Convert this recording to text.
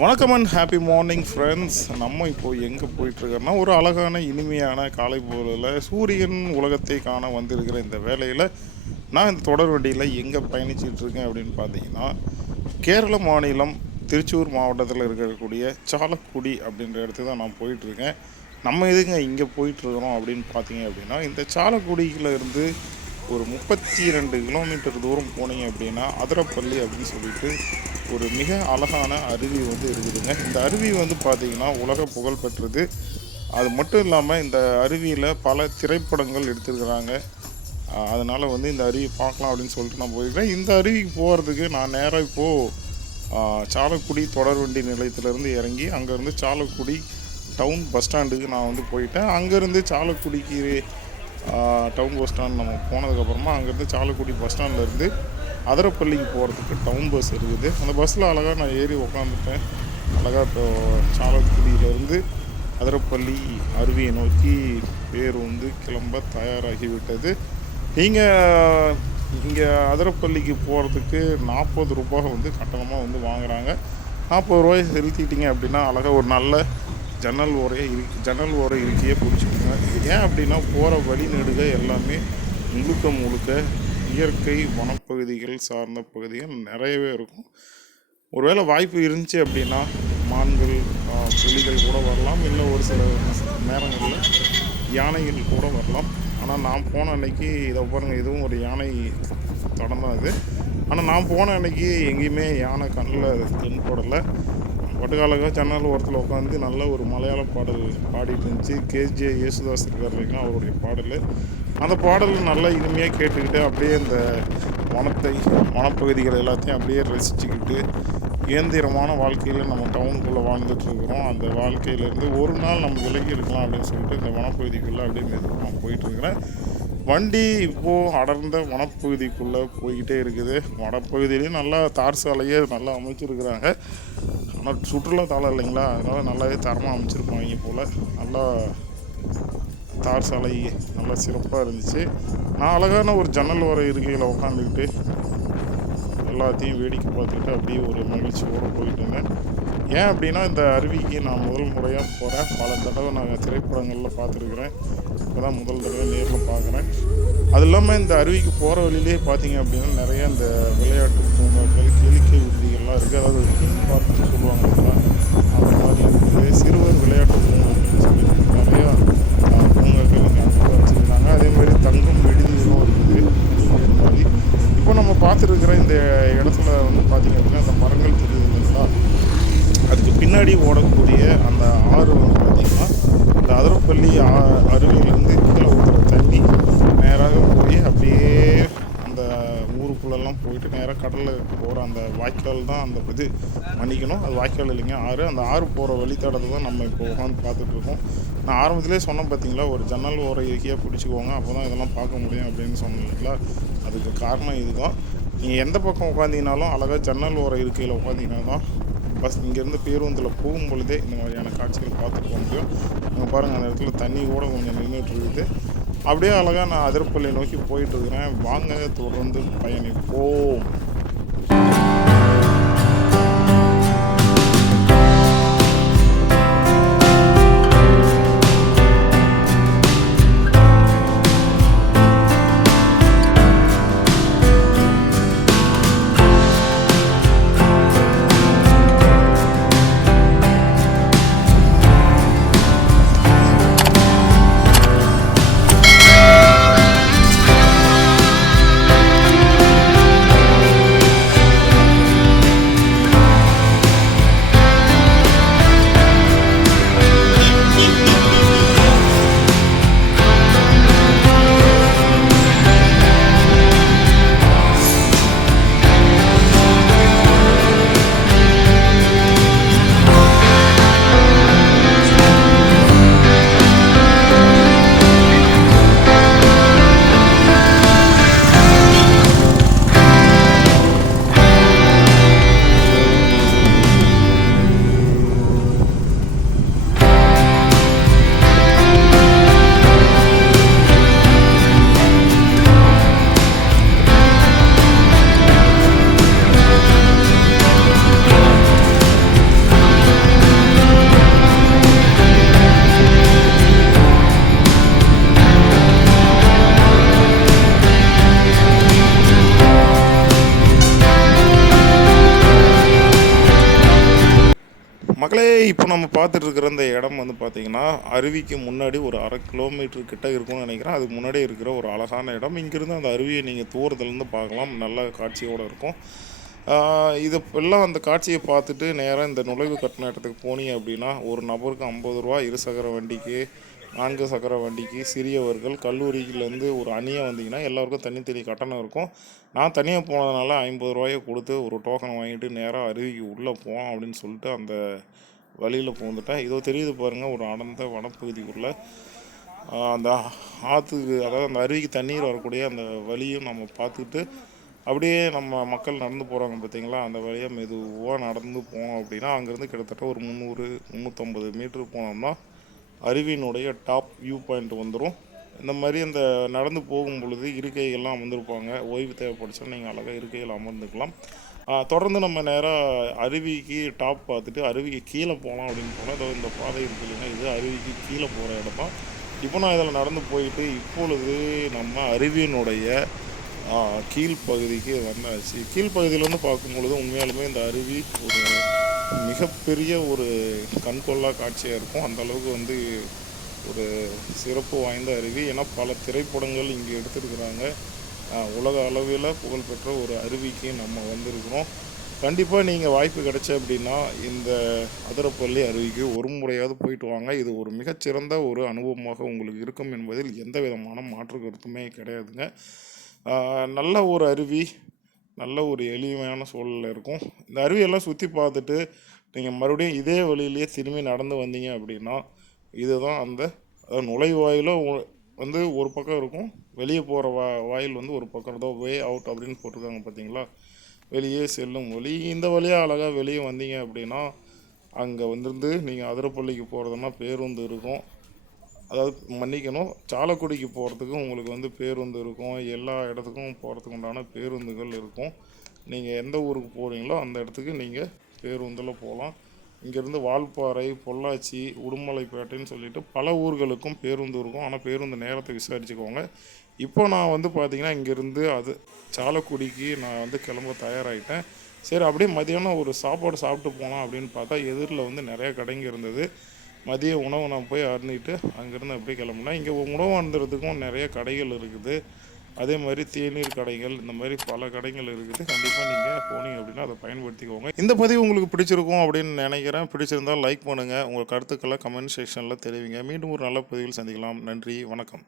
வணக்கம் and happy morning friends. நம்ம இப்போது எங்கே போயிட்டுருக்கோன்னா ஒரு அழகான இனிமையான காலை பொழுதில் சூரியன் உலகத்தை காண வந்திருக்கிற இந்த வேளையில் நான் இந்த தொடர் வண்டியில் எங்கே பயணிச்சிட்ருக்கேன் அப்படின்னு பார்த்தீங்கன்னா, கேரள மாநிலம் திருச்சூர் மாவட்டத்தில் இருக்கக்கூடிய சாலக்குடி அப்படின்ற இடத்துக்கு தான் நான் போயிட்டுருக்கேன். நம்ம எதுங்க இங்கே போயிட்டுருக்கிறோம் அப்படின்னு பார்த்தீங்க அப்படின்னா, இந்த சாலக்குடியில் இருந்து ஒரு 32 கிலோமீட்டர் தூரம் போனீங்க அப்படின்னா அதிரப்பள்ளி அப்படின்னு சொல்லிட்டு ஒரு மிக அழகான அருவி இருக்குதுங்க. இந்த அருவி பார்த்திங்கன்னா உலக புகழ் பெற்றது. அது மட்டும் இல்லாமல் இந்த அருவியில் பல திரைப்படங்கள் எடுத்துருக்கிறாங்க. அதனால் இந்த அருவி பார்க்கலாம் அப்படின்னு சொல்லிட்டு நான் போயிருக்கிறேன். இந்த அருவிக்கு போகிறதுக்கு நான் நேராக இப்போது சாலக்குடி தொடர்வண்டி நிலையத்திலேருந்து இறங்கி அங்கேருந்து சாலக்குடி டவுன் பஸ் ஸ்டாண்டுக்கு நான் போயிட்டேன். அங்கேருந்து சாலக்குடிக்கு டவுன் பஸ் ஸ்டாண்ட் நம்ம போனதுக்கப்புறமா அங்கேருந்து சாலக்குடி பஸ் ஸ்டாண்ட்லேருந்து அதிரப்பள்ளிக்கு போகிறதுக்கு டவுன் பஸ் இருக்குது. அந்த பஸ்ஸில் அழகாக நான் ஏறி உக்காந்துட்டேன். அழகாக இப்போ சாலக்குடியிலேருந்து அதிரப்பள்ளி அருவியை நோக்கி பேர் கிளம்ப தயாராகிவிட்டது. நீங்கள் இங்கே அதிரப்பள்ளிக்கு போகிறதுக்கு 40 ரூபாய் கட்டணமாக வாங்குகிறாங்க. 40 ரூபாய் செலுத்திட்டீங்க அப்படின்னா அழகாக ஒரு நல்ல ஜன்னல் ஓர இருக்கையே பிடிச்சிக்கோங்க. ஏன் அப்படின்னா போகிற வழி நெடுக எல்லாமே முழுக்க இயற்கை வனப்பகுதிகள் சார்ந்த பகுதிகள் நிறையவே இருக்கும். ஒருவேளை வாய்ப்பு இருந்துச்சு அப்படின்னா மான்கள் புலிகள் கூட வரலாம், இல்லை ஒரு சில நேரங்களில் யானைகள் கூட வரலாம். ஆனால் நான் போன அன்னைக்கு இதை பாருங்கள், இதுவும் ஒரு யானை தடம் தான் இது. ஆனால் நான் போன அன்னைக்கு எங்கேயுமே யானை கண்ணில் தென்படலை. பட்டுக்காலக ஜன்னல் ஓரத்தில் உட்காந்து நல்ல ஒரு மலையாள பாடல் பாடிட்டு இருந்துச்சு. கேஜே யேசுதாஸ் இருக்கார் இல்லைங்களா, அவருடைய பாடல். அந்த பாடல் நல்லா இனிமையாக கேட்டுக்கிட்டு அப்படியே இந்த வனப்பகுதிகள் எல்லாத்தையும் அப்படியே ரசிச்சுக்கிட்டு இயந்திரமான வாழ்க்கையில் நம்ம டவுனுக்குள்ளே வாழ்ந்துட்டுருக்குறோம். அந்த வாழ்க்கையிலேருந்து ஒரு நாள் நம்ம விலகி இருக்கலாம் அப்படின்னு சொல்லிட்டு இந்த வனப்பகுதிக்குள்ளே அப்படியே மெதுவாக போயிட்டுருக்கிறேன். வண்டி இப்போது அடர்ந்த வனப்பகுதிக்குள்ளே போய்கிட்டே இருக்குது. வனப்பகுதியிலையும் நல்லா தார் சாலையே நல்லா அமைச்சிருக்கிறாங்க. ஆனால் சுற்றுலாத்தலம் இல்லைங்களா, அதனால் நல்லாவே தரமாக அமைச்சிருப்பாங்க போல். நல்லா தார் சாலை நல்லா சிறப்பாக இருந்துச்சு. நான் அழகான ஒரு ஜன்னல் ஓர இருக்கையில் உட்காந்துக்கிட்டு எல்லாத்தையும் வேடிக்கை பார்த்துக்கிட்டு அப்படியே ஒரு மகிழ்ச்சியோடு போயிட்டு இருந்தேன். ஏன் அப்படின்னா இந்த அருவிக்கு நான் முதல் முறையாக போகிறேன். பல தடவை நாங்கள் திரைப்படங்களில் பார்த்துருக்குறேன். இப்போ தான் முதல் தடவை நேரில் பார்க்குறேன். அது இல்லாமல் இந்த அருவிக்கு போகிற வழியிலே பார்த்தீங்க அப்படின்னா நிறைய இந்த விளையாட்டு பூங்காக்கள், கேளிக்கை விடுதிகள்லாம் இருக்குது. அதாவது தீம் பார்க்குன்னு சொல்லுவாங்க இல்லைங்களா, அந்த மாதிரி இருக்குது. சிறுவர் விளையாட்டு பூங்காக்கள்னு சொல்லிட்டு நிறையா பூங்காக்கள் இங்கே அங்கே வச்சுருக்காங்க. அதேமாதிரி தங்கும் விடுதிகளும் இருக்குது. இந்த மாதிரி இப்போ நம்ம பார்த்துருக்குற இந்த இடத்துல பார்த்திங்க அப்படின்னா அந்த மரங்கள் தெரியுது இல்லைங்களா, அதுக்கு பின்னாடி ஓடக்கூடிய அந்த ஆறு பார்த்திங்கன்னா இந்த அதிரப்பள்ளி அருவியிலேருந்து கீழே ஊற்றுற தண்ணி நேராக போய் அப்படியே அந்த ஊருக்குள்ளெல்லாம் போயிட்டு நேராக கடலில் போகிற அந்த வாய்க்கால் தான் அந்த இது மன்னிக்கணும், அது வாய்க்கால் இல்லைங்க, ஆறு. அந்த ஆறு போகிற வழித்தடத்தை தான் நம்ம இப்போ உட்காந்து பார்த்துட்ருக்கோம். நான் ஆரம்பத்திலே சொன்னேன் பார்த்தீங்களா, ஒரு ஜன்னல் ஓர இருக்கையாக பிடிச்சிக்கோங்க, அப்போ தான் இதெல்லாம் பார்க்க முடியும் அப்படின்னு சொன்னேன் இல்லைங்களா. அதுக்கு காரணம் இதுதான். நீங்கள் எந்த பக்கம் உட்காந்திங்கனாலும் அழகாக ஜன்னல் ஓர இருக்கையில் உட்காந்திங்கன்னா தான் பஸ் இங்கேருந்து பேருந்தில் போகும் பொழுதே இந்த மாதிரியான காட்சிகள் பார்த்துட்டு போக முடியும். அங்கே பாருங்கள், அந்த இடத்துல தண்ணி கூட கொஞ்சம் நின்றுட்டு இருக்குது. அப்படியே அழகாக நான் அதிரப்பள்ளியை நோக்கி போயிட்டுருக்கிறேன். வாங்க தொடர்ந்து பயணிப்போம். மக்களே, இப்போ நம்ம பார்த்துட்டு இருக்கிற இந்த இடம் வந்து பார்த்தீங்கன்னா, அருவிக்கு முன்னாடி ஒரு 1/2 கிலோமீட்டர் கிட்ட இருக்கும்னு நினைக்கிறேன். அதுக்கு முன்னாடியே இருக்கிற ஒரு அழகான இடம். இங்கேருந்து அந்த அருவியை நீங்கள் தூரத்துலேருந்து பார்க்கலாம். நல்ல காட்சியோடு இருக்கும். இது எல்லாம் அந்த காட்சியை பார்த்துட்டு நேராக இந்த நுழைவு கட்டண இடத்துக்கு போனீங்க அப்படின்னா, ஒரு நபருக்கு ரூ. 50, இருசக்கர வண்டிக்கு, 4 சக்கர வண்டிக்கு, சிறியவர்கள், கல்லூரியிலேருந்து ஒரு அணியாக வந்தீங்கன்னா எல்லாருக்கும் தனித்தனி கட்டணம் இருக்கும். நான் தனியாக போனதுனால ரூ. 50 கொடுத்து ஒரு டோக்கன் வாங்கிட்டு நேராக அருவிக்கு உள்ளே போவோம் அப்படின்னு சொல்லிட்டு அந்த வழியில் போந்துட்டேன். இதோ தெரியுது பாருங்கள், ஒரு அடர்ந்த வனப்பகுதிக்குள்ளே அந்த ஆற்றுக்கு, அதாவது அந்த அருவிக்கு தண்ணீர் வரக்கூடிய அந்த வழியும் நம்ம பார்த்துக்கிட்டு அப்படியே நம்ம மக்கள் நடந்து போகிறாங்க பார்த்தீங்களா, அந்த வழியாக மெதுவாக நடந்து போனோம் அப்படின்னா அங்கேருந்து கிட்டத்தட்ட ஒரு 300-350 மீட்ரு போனோம்னா அருவியினுடைய டாப் வியூ பாயிண்ட் வந்துடும். இந்த மாதிரி அந்த நடந்து போகும் பொழுது இருக்கைகள்லாம் அமர்ந்திருப்பாங்க. ஓய்வு தேவைப்படுச்சுன்னா நீங்கள் அழகாக இருக்கையில் அமர்ந்துக்கலாம். தொடர்ந்து நம்ம நேராக அருவிக்கு டாப் பார்த்துட்டு அருவிக்கு கீழே போகலாம் அப்படின்னு போனால், அதோ இந்த பாதை இருக்குது இல்லைன்னா, இது அருவிக்கு கீழே போகிற இடம் தான். இப்போ நான் இதில் நடந்து போயிட்டு இப்பொழுது நம்ம அருவியினுடைய கீழ்ப்பகுதிக்கு வந்தாச்சு. கீழ்ப்பகுதியிலேருந்து பார்க்கும்பொழுது உண்மையாலுமே இந்த அருவி ஒரு மிகப்பெரிய ஒரு கண்கொள்ளா காட்சியாக இருக்கும். அந்தளவுக்கு வந்து ஒரு சிறப்பு வாய்ந்த அருவி. ஏன்னா பல திரைப்படங்கள் இங்கே எடுத்துருக்குறாங்க. உலக அளவில் புகழ்பெற்ற ஒரு அருவிக்கு நம்ம வந்திருக்கிறோம். கண்டிப்பாக நீங்கள் வாய்ப்பு கிடைச்ச அப்படின்னா இந்த அதிரப்பள்ளி அருவிக்கு ஒரு முறையாவது போயிட்டு வாங்க. இது ஒரு மிகச்சிறந்த ஒரு அனுபவமாக உங்களுக்கு இருக்கும் என்பதில் எந்த விதமான மாற்று கருத்துமே கிடையாதுங்க. நல்ல ஒரு அருவி, நல்ல ஒரு எளிமையான சூழலில் இருக்கும். இந்த அருவியெல்லாம் சுற்றி பார்த்துட்டு நீங்கள் மறுபடியும் இதே வழியிலேயே திரும்பி நடந்து வந்தீங்க அப்படின்னா, இதுதான் அந்த நுழைவாயிலும் வந்து ஒரு பக்கம் இருக்கும், வெளியே போகிற வாயில் வந்து ஒரு பக்கம் தான். வே அவுட் அப்படின்னு போட்டிருக்காங்க பார்த்தீங்களா, வெளியே செல்லும் வழி. இந்த வழியாக அழகாக வெளியே வந்தீங்க அப்படின்னா அங்கே வந்துருந்து நீங்கள் அதிரப்பள்ளிக்கு போகிறதுனா பேருந்து இருக்கும். அதாவது மன்னிக்கணும், சாலக்குடிக்கு போகிறதுக்கும் உங்களுக்கு வந்து பேருந்து இருக்கும். எல்லா இடத்துக்கும் போகிறதுக்கு உண்டான பேருந்துகள் இருக்கும். நீங்கள் எந்த ஊருக்கு போகிறீங்களோ அந்த இடத்துக்கு நீங்கள் பேருந்தில் போகலாம். இங்கேருந்து வால்பாறை, பொள்ளாச்சி, உடுமலைப்பேட்டைன்னு சொல்லிட்டு பல ஊர்களுக்கும் பேருந்து இருக்கும். ஆனால் பேருந்து நேரத்தை விசாரிச்சுக்கோங்க. இப்போ நான் வந்து பார்த்திங்கன்னா இங்கேருந்து சாலக்குடிக்கு நான் வந்து கிளம்ப தயாராகிட்டேன். சரி, அப்படியே மதியானம் ஒரு சாப்பாடு சாப்பிட்டு போகலாம் அப்படின்னு பார்த்தா எதிரில் வந்து நிறையா கடைங்க இருந்தது. மதிய உணவு நான் போய் அருந்திட்டு அங்கேருந்து அப்படியே கிளம்புனேன். இங்கே உணவு அருந்துறதுக்கும் நிறைய கடைகள் இருக்குது. அதே மாதிரி தேநீர் கடைகள், இந்த மாதிரி பல கடைகள் இருக்குது. கண்டிப்பாக நீங்கள் போனீங்க அப்படின்னா அதை பயன்படுத்திக்கோங்க. இந்த பதிவு உங்களுக்கு பிடிச்சிருக்கும் அப்படின்னு நினைக்கிறேன். பிடிச்சிருந்தால் லைக் பண்ணுங்கள். உங்கள் கருத்துக்களை கமெண்ட் செக்ஷனில் தெரிவிங்க. மீண்டும் ஒரு நல்ல பதிவில் சந்திக்கலாம். நன்றி, வணக்கம்.